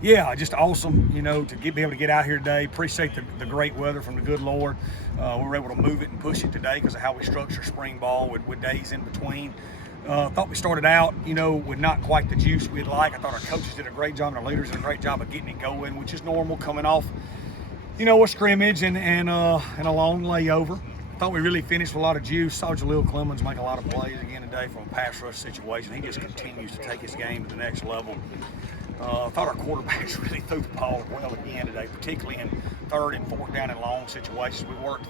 Yeah, just awesome, to be able to get out here today. Appreciate the great weather from the good Lord. We were able to move it and push it today because of how we structure spring ball with days in between. Thought we started out, with not quite the juice we'd like. I thought our coaches did a great job and our leaders did a great job of getting it going, which is normal coming off, a scrimmage and a long layover. Thought we really finished with a lot of juice. Saw Jaleel Clemens make a lot of plays again today from a pass rush situation. He just continues to take his game to the next level. Thought our quarterbacks really threw the ball well again today, particularly in third and fourth down and long situations.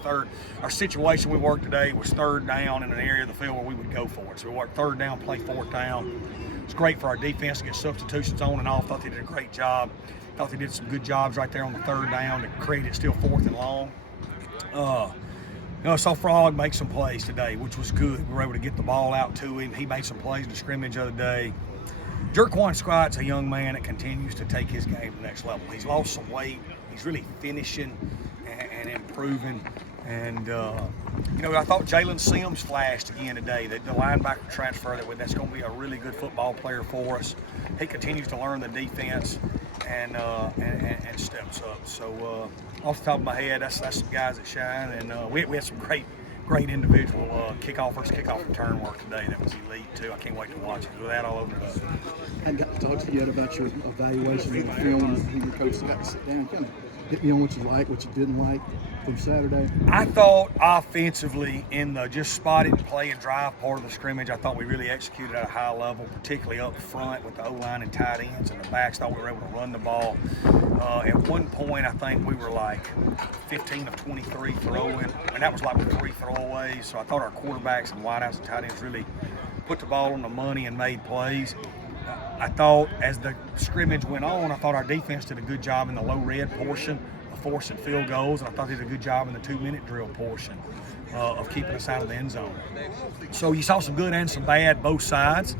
Our situation we worked today was third down in an area of the field where we would go for it. So we worked third down, play fourth down. It's great for our defense to get substitutions on and off. Thought they did a great job. Thought they did some good jobs right there on the third down to create it still fourth and long. I saw Frog make some plays today, which was good. We were able to get the ball out to him. He made some plays in the scrimmage the other day. Jerquan Scott's a young man that continues to take his game to the next level. He's lost some weight. He's really finishing and improving. And, I thought Jalen Sims flashed again today. The linebacker transfer, that's going to be a really good football player for us. He continues to learn the defense and steps up. So, off the top of my head, that's some guys that shine. And we had some great individual first kickoff return work today that was elite too. I can't wait to watch it. With that all over the place. I hadn't got to talk to you yet about your evaluation of the film and your coach got to sit down and kind of hit me on what you liked, what you didn't like from Saturday. I thought offensively in the just spotted play and drive part of the scrimmage, I thought we really executed at a high level, particularly up front with the O-line and tight ends and the backs. Thought we were able to run the ball. At one point, I think we were like 15 of 23 throwing, and that was like with 3 throwaways. So I thought our quarterbacks and wideouts and tight ends really put the ball on the money and made plays. I thought as the scrimmage went on, I thought our defense did a good job in the low red portion of forcing field goals, and I thought they did a good job in the 2-minute drill portion of keeping us out of the end zone. So you saw some good and some bad both sides,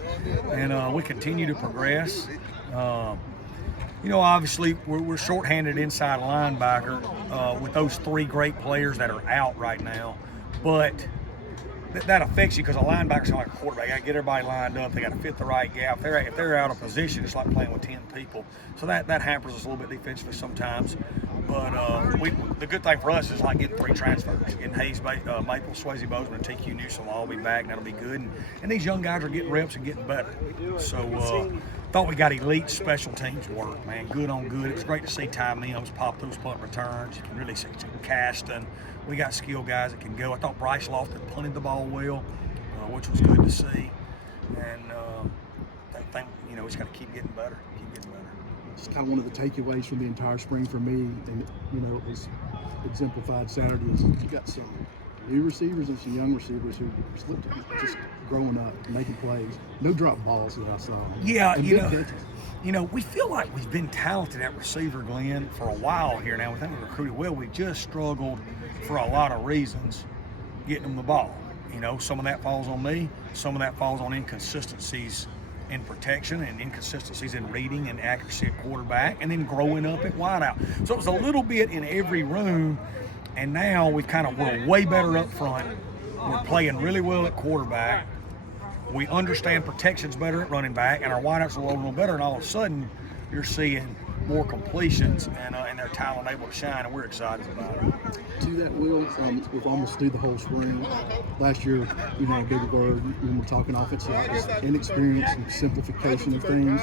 and we continue to progress. Obviously we're shorthanded inside linebacker with those 3 great players that are out right now, but that affects you because a linebacker's like a quarterback. You got to get everybody lined up. They got to fit the right gap. If they're out of position, it's like playing with 10 people. So that hampers us a little bit defensively sometimes. But the good thing for us is like getting 3 transfers. Getting Hayes, Maple, Swayze Bozeman, and TQ Newsome will all be back, and that'll be good. And these young guys are getting reps and getting better. So thought we got elite special teams work, man. Good on good. It was great to see Ty Mims pop those punt returns. You can really see Caston. We got skilled guys that can go. I thought Bryce Lofton punted the ball well, which was good to see. And I think we just got to keep getting better. It's kind of one of the takeaways from the entire spring for me, and it was exemplified Saturday. Is you got some new receivers and some young receivers who are just growing up, making plays. No drop balls that I saw. Yeah, we feel like we've been talented at receiver, Glenn, for a while here now. We think we recruited well. We just struggled for a lot of reasons getting them the ball. Some of that falls on me. Some of that falls on inconsistencies in protection and inconsistencies in reading and accuracy at quarterback, and then growing up at wideout. So it was a little bit in every room, and now we're way better up front. We're playing really well at quarterback. We understand protection's better at running back, and our wideouts are a little better, and all of a sudden you're seeing more completions and their talent able to shine, and we're excited about it. To that, Will, we've almost through the whole spring. Last year, big word, when we're talking offensive, was inexperience and simplification of things.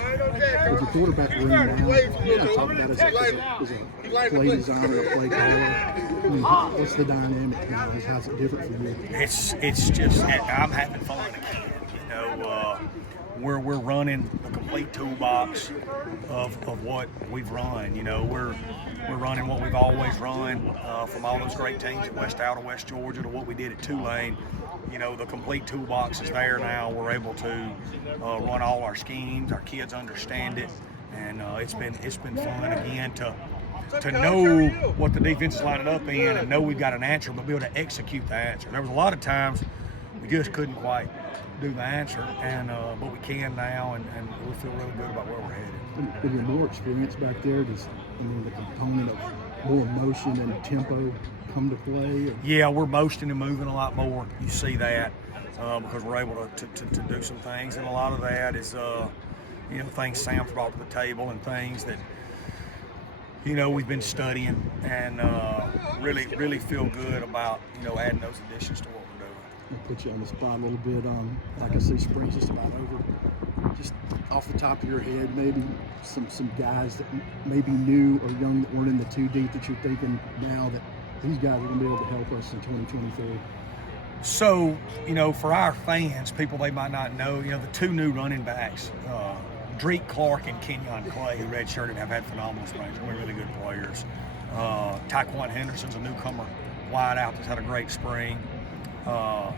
With the quarterback room now, I talk about it as a play designer, a play caller. What's the dynamic now? How's it different for you? It's just, I'm having fun again. We're running the complete toolbox of what we've run. We're running what we've always run from all those great teams at West Alta, West Georgia, to what we did at Tulane. The complete toolbox is there now. We're able to run all our schemes. Our kids understand it, and it's been fun again to know what the defense is lining up in and know we've got an answer, but be able to execute the answer. There was a lot of times we just couldn't quite do the answer, but we can now, and we feel really good about where we're headed. With your more experience back there, does the component of more motion and tempo come to play? Yeah, we're motioning and moving a lot more. You see that because we're able to do some things, and a lot of that is things Sam's brought to the table and things that, we've been studying, and really feel good about, adding those additions to what we're doing. I'll put you on the spot a little bit. Like I say, spring's just about over. Just off the top of your head, maybe some guys that maybe new or young that weren't in the 2 deep that you're thinking now that these guys are going to be able to help us in 2024. So, for our fans, people they might not know, the 2 new running backs, Drake Clark and Kenyon Clay, who redshirted, have had phenomenal springs. They're really good players. Tyquan Henderson's a newcomer wideout that's had a great spring. On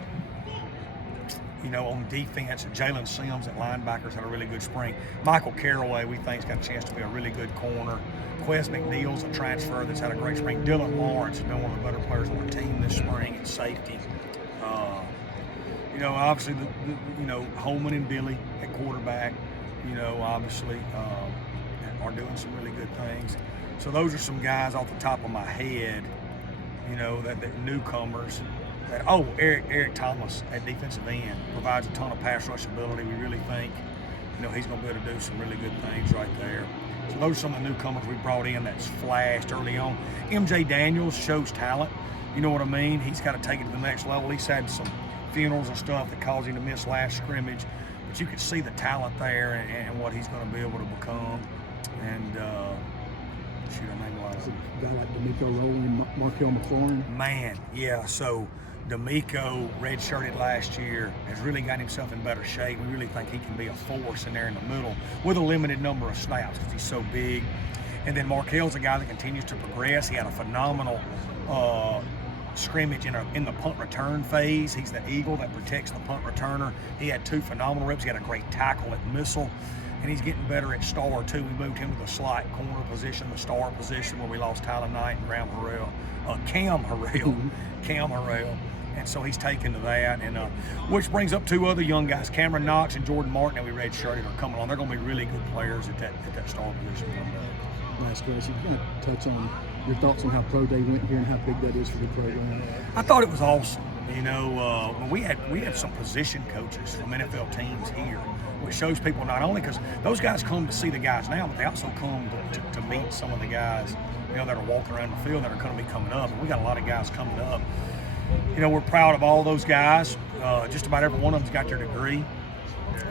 defense, Jalen Sims at linebackers had a really good spring. Michael Caraway, we think's got a chance to be a really good corner. Quez McNeil's a transfer that's had a great spring. Dylan Lawrence has been one of the better players on the team this spring at safety. Obviously, Holman and Billy at quarterback, obviously are doing some really good things. So those are some guys off the top of my head, that newcomers. Eric Thomas at defensive end provides a ton of pass rush ability. We really think, he's going to be able to do some really good things right there. So those are some of the newcomers we brought in that's flashed early on. MJ Daniels shows talent. You know what I mean? He's got to take it to the next level. He's had some funerals and stuff that caused him to miss last scrimmage, but you can see the talent there and what he's going to be able to become. And I name a lot of them. A guy like D'Amico Rowley and Markel McLaurin. Man, yeah. So D'Amico, redshirted last year, has really got himself in better shape. We really think he can be a force in there in the middle with a limited number of snaps because he's so big. And then Markel's a guy that continues to progress. He had a phenomenal scrimmage in the punt return phase. He's the eagle that protects the punt returner. He had 2 phenomenal reps. He had a great tackle at missile, and he's getting better at star too. We moved him to the slot corner position, the star position, where we lost Tyler Knight and Cam Harrell. And so he's taken to that, and which brings up 2 other young guys, Cameron Knox and Jordan Martin, that we redshirted, are coming on. They're going to be really good players at that star position. Last question, you kind of touch on your thoughts on how Pro Day went here and how big that is for the program. I thought it was awesome. We had some position coaches from NFL teams here, which shows people not only because those guys come to see the guys now, but they also come to meet some of the guys, that are walking around the field that are going to be coming up. And we got a lot of guys coming up. We're proud of all those guys. Just about every one of them's got their degree,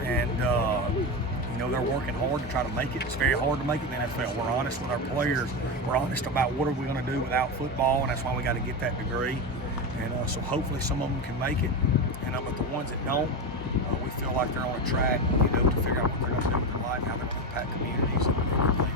and they're working hard to try to make it. It's very hard to make it in the NFL. We're honest with our players. We're honest about what are we going to do without football, and that's why we got to get that degree. And so hopefully some of them can make it. And but the ones that don't, we feel like they're on a track, to figure out what they're going to do with their life, how they're going to impact communities and everything.